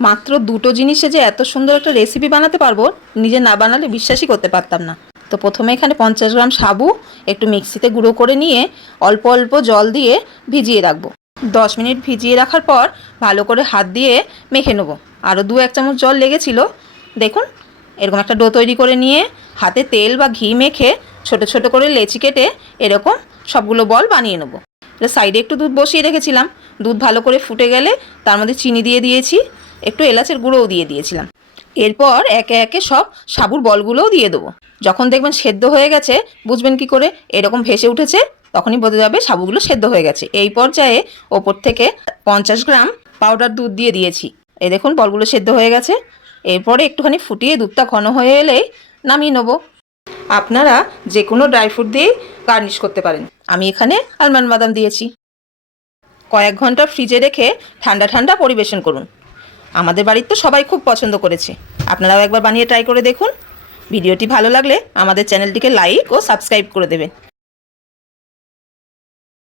মাত্র দুটো জিনিসে যে এত সুন্দর একটা রেসিপি বানাতে পারবো নিজে না বানালে বিশ্বাসই করতে পারতাম না। তো প্রথমে এখানে 50 গ্রাম সাবু একটু মিক্সিতে গুঁড়ো করে নিয়ে অল্প অল্প জল দিয়ে ভিজিয়ে রাখবো। 10 মিনিট ভিজিয়ে রাখার পর ভালো করে হাত দিয়ে মেখে নেবো। আরও 2-1 চামচ জল লেগেছিল। দেখুন এরকম একটা ডো তৈরি করে নিয়ে হাতে তেল বা ঘি মেখে ছোট ছোট করে লেচি কেটে এরকম সবগুলো বল বানিয়ে নেবো। এটা সাইডে একটু দুধ বসিয়ে রেখেছিলাম। দুধ ভালো করে ফুটে গেলে তার মধ্যে চিনি দিয়ে দিয়েছি, একটু এলাচের গুঁড়োও দিয়ে দিয়েছিলাম। এরপর একে একে সব সাবুর বলগুলোও দিয়ে দেবো। যখন দেখবেন সেদ্ধ হয়ে গেছে বুঝবেন কি করে, এরকম ভেসে উঠেছে তখনই বোঝা যাবে সাবুগুলো সেদ্ধ হয়ে গেছে। এই পর্যায়ে ওপর থেকে 50 গ্রাম পাউডার দুধ দিয়ে দিয়েছি। এই দেখুন বলগুলো সেদ্ধ হয়ে গেছে। এরপরে একটুখানি ফুটিয়ে দুধটা ঘন হয়ে এলেই নামিয়ে নেবো। আপনারা যে কোনো ড্রাই ফ্রুট দিয়েই গার্নিশ করতে পারেন। আমি এখানে আলমন্ড বাদাম দিয়েছি। কয়েক ঘন্টা ফ্রিজে রেখে ঠান্ডা ঠান্ডা পরিবেশন করুন। আমাদের বাড়ির তো সবাই খুব পছন্দ করেছে। আপনারাও একবার বানিয়ে ট্রাই করে দেখুন। ভিডিওটি ভালো লাগলে আমাদের চ্যানেলটিকে লাইক ও সাবস্ক্রাইব করে দেবেন।